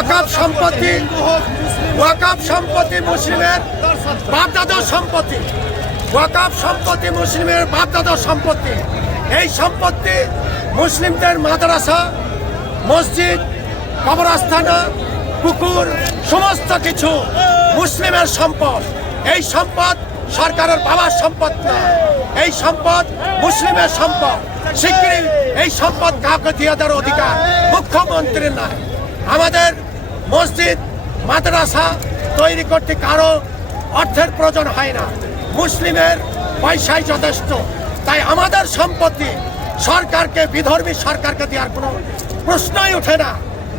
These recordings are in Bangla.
ওয়াকাব সম্পত্তি ওয়াকাব সম্পত্তি মুসলিমের বাপদাদার সম্পত্তি, ওয়াকাব সম্পত্তি মুসলিমের বাপদাদার সম্পত্তি। এই সম্পত্তি মুসলিমদের মাদ্রাসা, মসজিদ, কবরস্থানা, পুকুর, সমস্ত কিছু মুসলিমের সম্পদ। এই সম্পদ সরকারের বাবার সম্পদ না। এই সম্পদ মুসলিমের সম্পদ। শিগগিরই এই সম্পদ কাউকে দিয়ে দেওয়ার অধিকার মুখ্যমন্ত্রীর নয় আমাদের মসজিদ, মাদ্রাসা তৈরি করতে কারও অর্থের প্রয়োজন হয় না। মুসলিমের পয়সাই যথেষ্ট। তাই আমাদের সম্পত্তি সরকারকে, বিধর্মী সরকারকে দেওয়ার কোনো প্রশ্নই ওঠে না।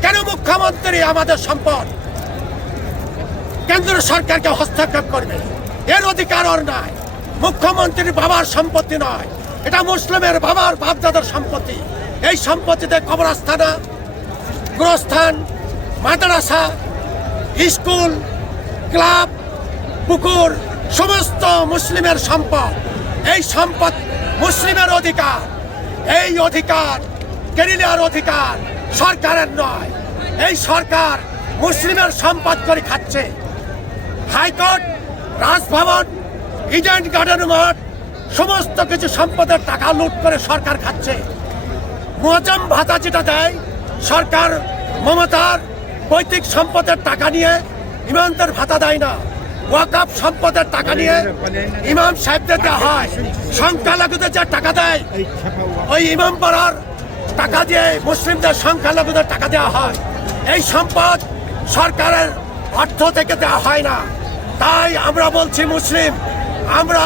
কেন মুখ্যমন্ত্রী আমাদের সম্পদ কেন্দ্র সরকারকে হস্তক্ষেপ করবে? এর অধিকার ওর নাই। মুখ্যমন্ত্রীর বাবার সম্পত্তি নয়। এটা মুসলিমের বাবার, বাপদাদার সম্পত্তি। এই সম্পত্তিতে কবরস্থানা গোরস্থান মাদ্রাসা, স্কুল, ক্লাব, পুকুর, সমস্ত মুসলিমের সম্পদ। এই সম্পদ মুসলিমের অধিকার। এই অধিকার কেরিলিয়ার অধিকার, সরকারের নয়। এই সরকার মুসলিমের সম্পদ করে খাচ্ছে। হাইকোর্ট, রাজভবন, ইডেন গার্ডেন মাঠ সমস্ত কিছু সম্পদের টাকা লুট করে সরকার খাচ্ছে। মোয়াজম ভাতা যেটা দেয়, সরকার মমতার পৈতৃক সম্পদের টাকা নিয়ে ইমানদের ভাতা দেয় না। ওয়াকাপ সম্পদের টাকা নিয়ে ইমাম সাহেবদের দেওয়া হয়। সংখ্যালঘুদের যে টাকা দেয়, ওই ইমাম পাড়ার টাকা দিয়ে মুসলিমদের সংখ্যালঘুদের টাকা দেওয়া হয়। এই সম্পদ সরকারের অর্থ থেকে দেওয়া হয় না। তাই আমরা বলছি, মুসলিম, আমরা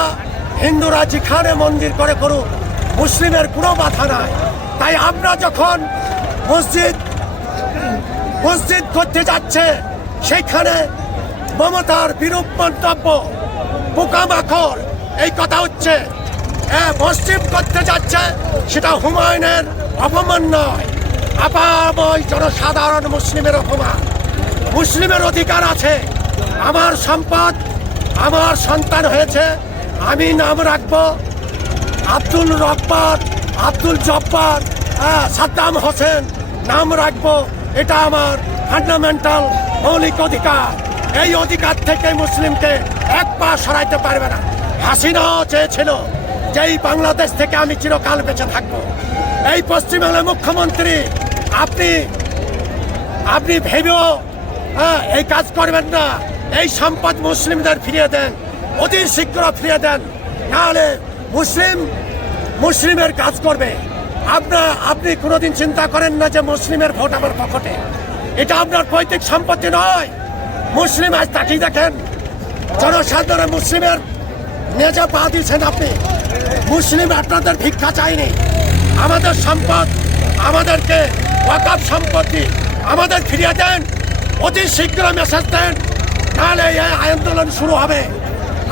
হিন্দুরা যেখানে মন্দির করে করুক, মুসলিমের কোনো বাধা নাই। তাই আমরা যখন মসজিদ মসজিদ করতে যাচ্ছে সেইখানে মমতার বিরূপ মন্তব্য পোকামাকড় এই কথা হচ্ছে। হ্যাঁ করতে যাচ্ছে সেটা হুমায়ুনের অপমান নয় আপাময় জনসাধারণ মুসলিমের অপমান। মুসলিমের অধিকার আছে আমার সম্পদ আমার সন্তান হয়েছে আমি নাম রাখব। আব্দুল রব্বার আব্দুল জব্বার হ্যাঁ, সাদ্দাম হোসেন নাম রাখব। এটা আমার ফান্ডামেন্টাল মৌলিক অধিকার। এই অধিকার থেকে মুসলিমকে এক পা সরাইতে পারবে না। হাসিনাও চেয়েছিল যে এই বাংলাদেশ থেকে আমি চিরকাল বেঁচে থাকব। এই পশ্চিমবাংলার মুখ্যমন্ত্রী আপনি আপনি ভেবেও হ্যাঁ, এই কাজ করবেন না। এই সম্পদ মুসলিমদের ফিরিয়ে দেন অতি শীঘ্র ফিরিয়ে দেন। নাহলে মুসলিম মুসলিমের কাজ করবে। আপনার আপনি কোনোদিন চিন্তা করেন না যে মুসলিমের ভোট আমার পকেটে। এটা আপনার পৈতৃক সম্পত্তি নয়। মুসলিম, আজ তাকিয়ে দেখেন। জনসাধারণ মুসলিমের নেজা পা দিয়েছেন আপনি। মুসলিম আপনাদের ভিক্ষা চাইনি। আমাদের সম্পদ, আমাদেরকে ওয়াকাপ সম্পত্তি আমাদের ফিরিয়ে দেন। অতি শীঘ্র মেসেজ দেন। নাহলে এই আন্দোলন শুরু হবে।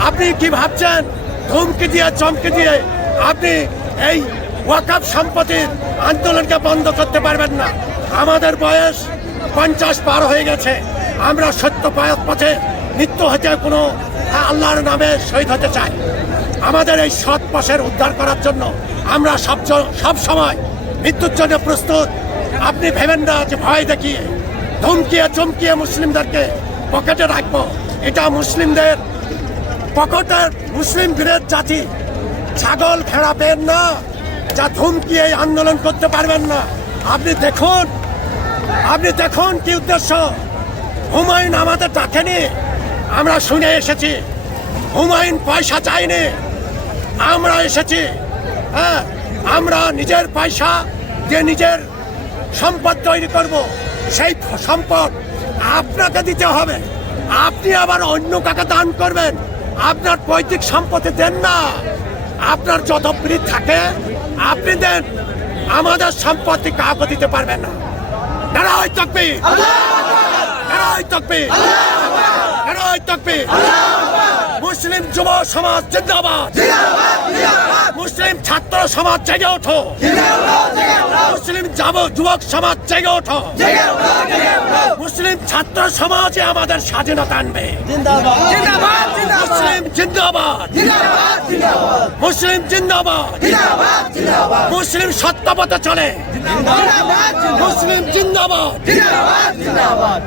আপনি কি ভাবছেন? ধমকি দিয়ে, চমকি দিয়ে আপনি এই ওয়াকাপ সম্পত্তির আন্দোলনকে বন্ধ করতে পারবেন না। আমাদের বয়স পঞ্চাশ পার হয়ে গেছে। আমরা সত্য পথে মৃত্যু হতে কোনো আল্লাহর নামে শহীদ হতে চাই। আমাদের এই সৎ পথের উদ্ধার করার জন্য আমরা সব সব সময় মৃত্যুর জন্য প্রস্তুত। আপনি ভেবেন না যে ভয় দেখিয়ে, ধমকিয়ে, চমকিয়ে মুসলিমদেরকে পকেটে রাখব। এটা মুসলিমদের পকেটের মুসলিম বিরেত জাতি। ছাগল, ভেড়া পেন না। যা ধমকি এই আন্দোলন করতে পারবেন না। আপনি দেখুন আপনি দেখুন কি উদ্দেশ্য। হুমায়ুন আমাদের ডাকেনি, আমরা শুনে এসেছি। হুমায়ুন পয়সা চাইনি, আমরা এসেছি। হ্যাঁ আমরা নিজের পয়সা দিয়ে নিজের সম্পদ তৈরি করব, সেই সম্পদ আপনাকে দিতে হবে। আপনি আবার অন্য কাকে দান করবেন? আপনার পৈতৃক সম্পত্তি দেন না। আপনার যত বৃদ্ধ থাকে, আপনি দেন আমাদের সম্পত্তি কাউকে দিতে পারবেন না। নারায় তকবীর। নারায় তকবীর। মুসলিম যুব সমাজ জিন্দাবাদ। মুসলিম ছাত্র সমাজ জেগে ওঠো। মুসলিম যাব- যুবক সমাজ জেগে ওঠো। মুসলিম ছাত্র সমাজে আমাদের স্বাধীনতা আনবে। মুসলিম জিন্দাবাদ। মুসলিম জিন্দাবাদ। মুসলিম সত্যপথে চলে। মুসলিম জিন্দাবাদ।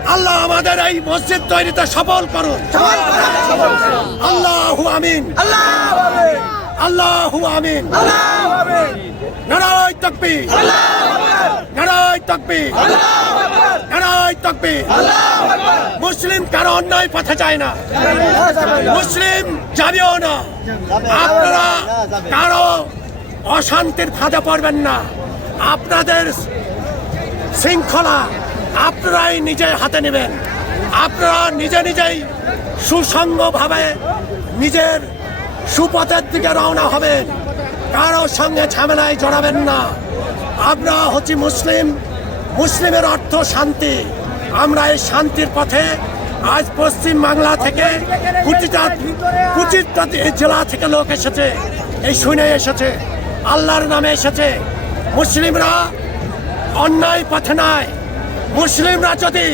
আল্লাহ আমাদের এই মসজিদ তৈরিতে সফল করুন আল্লাহু আমিন। আল্লাহু আমিন। নারায় তকবীর। নারায় তকবীর। নারায় তকবীর। মুসলিম কারও অন্যায় পথে যায় না। মুসলিম যাবেও না। আপনারা কারও অশান্তির ফাঁদে পড়বেন না। আপনাদের শৃঙ্খলা আপনারাই নিজে হাতে নেবেন। আপনারা নিজে নিজেই সুসঙ্গভাবে নিজের সুপথের দিকে রওনা হবেন কারও সঙ্গে ঝামেলায় জড়াবেন না। আমরা হচ্ছি মুসলিম। মুসলিমের অর্থ শান্তি। আমরা এই শান্তির পথে আজ পশ্চিম বাংলা থেকে কুচিটা কুচিটা জেলা থেকে লোক এসেছে। এই শুনে এসেছে। আল্লাহর নামে এসেছে। মুসলিমরা অন্যায় পথে নাই মুসলিমরা যদি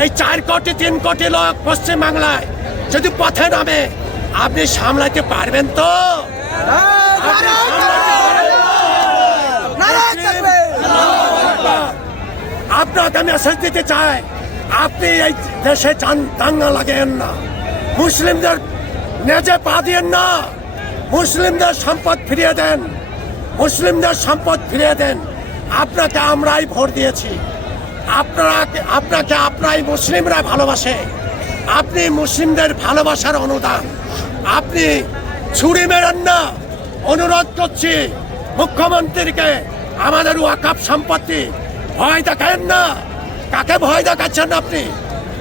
এই চার কোটি, তিন কোটি লোক পশ্চিম বাংলায় যদি পথে নামে, আপনি সামলাতে পারবেন তো? আপনাকে মেসেজ দিতে চাই, আপনি এই দেশে দাঙ্গা লাগেন না। মুসলিমদের নেজে পা দিয়েন না। মুসলিমদের সম্পদ ফিরিয়ে দেন। মুসলিমদের সম্পদ ফিরিয়ে দেন। আপনাকে আমরাই ভোট দিয়েছি। আপনারা আপনাকে আপনাই মুসলিমরা ভালোবাসে। আপনি মুসলিমদের ভালোবাসার অনুদান। আপনি ছুরি মেরেন না। অনুরোধ করছি মুখ্যমন্ত্রীকে, আমাদের ওয়াকাপ সম্পত্তি ভয় দেখান না। কাকে ভয় দেখাচ্ছেন আপনি?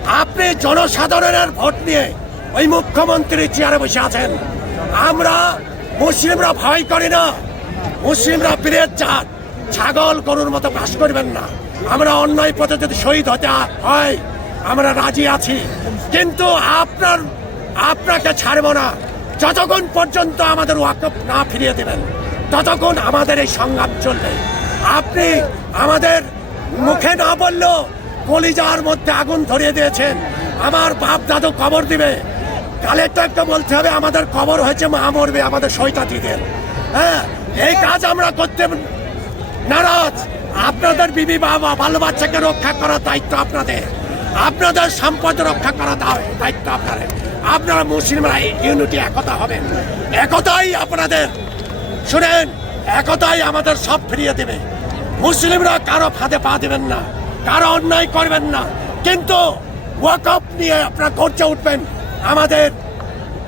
আপনি জনসাধারণের ভোট নিয়ে ওই মুখ্যমন্ত্রী চেয়ারে বসে আছেন। আমরা মুসলিমরা ভয় করি না। মুসলিমরা বীরের জাত। ছাগল গরুর মতো বাস করবেন না। আমরা অন্যায় পথে যদি শহীদ হতে হয়, আমরা রাজি আছি। কিন্তু আপনার, আপনাকে ছাড়ব না। যতক্ষণ পর্যন্ত আমাদের ওয়াকফ না ফিরিয়ে দেবেন, ততক্ষণ আমাদের এই সংগ্রাম চলবে। আপনি আমাদের মুখে না বললেও কলিজার মধ্যে আগুন ধরিয়ে দিয়েছেন। আমার বাপ দাদু কবর দিবে। কালেক্টরকে বলতে হবে, আমাদের কবর হয়েছে মা মরবে আমাদের দিতেন হ্যাঁ এই কাজ আমরা করতে নারাজ, আপনাদের বিবি বাবা বাল বাচ্চাকে রক্ষা করার দায়িত্ব আপনাদের। আপনাদের সম্পদ রক্ষা করার দায়- দায়িত্ব আপনাদের। আপনারা মুসলিমরা ইউনিটি একতা হবেন। একতাই আপনাদের। শুনেন, একতাই আমাদের সব ফিরিয়ে দেবে। মুসলিমরা কারও ফাঁদে পা দেবেন না, কারও অন্যায় করবেন না। কিন্তু ওয়াকফ নিয়ে আপনারা গর্জে উঠবেন। আমাদের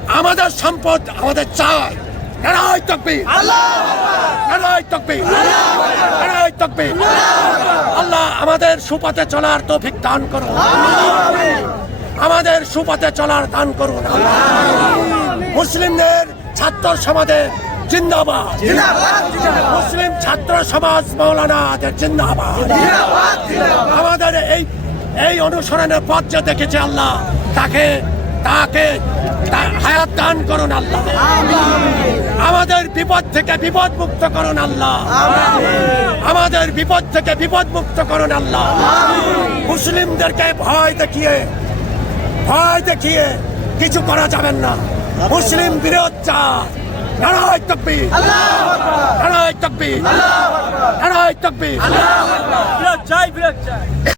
আমাদের সম্পদ আমাদের চাই। নারায় তকবীর। নারায় তকবীর। নারায় তকবীর। আল্লাহ আমাদের সুপথে চলার তৌফিক দান করুন। আমাদের সুপথে চলার দান করুন। মুসলিমদের ছাত্র সমাজের জিন্দাবাদ। মুসলিম ছাত্র সমাজ মৌলানাদের জিন্দাবাদ। আমাদের এই এই অনুসরণের পথ যে দেখেছে আল্লাহ, তাকে তাকে হায়াত দান করুন আল্লাহ। আমাদের বিপদ থেকে বিপদ মুক্ত করুন আল্লাহ। আমাদের বিপদ থেকে বিপদ মুক্ত করুন আল্লাহ। মুসলিমদেরকে ভয় দেখিয়ে ভয় দেখিয়ে কিছু করা যাবেন না। মুসলিম বিরোধ চা নারায় তকবীর। নারায় তকবীর। নারায় তকবীর। বিরাট চাই বিরাট চাই।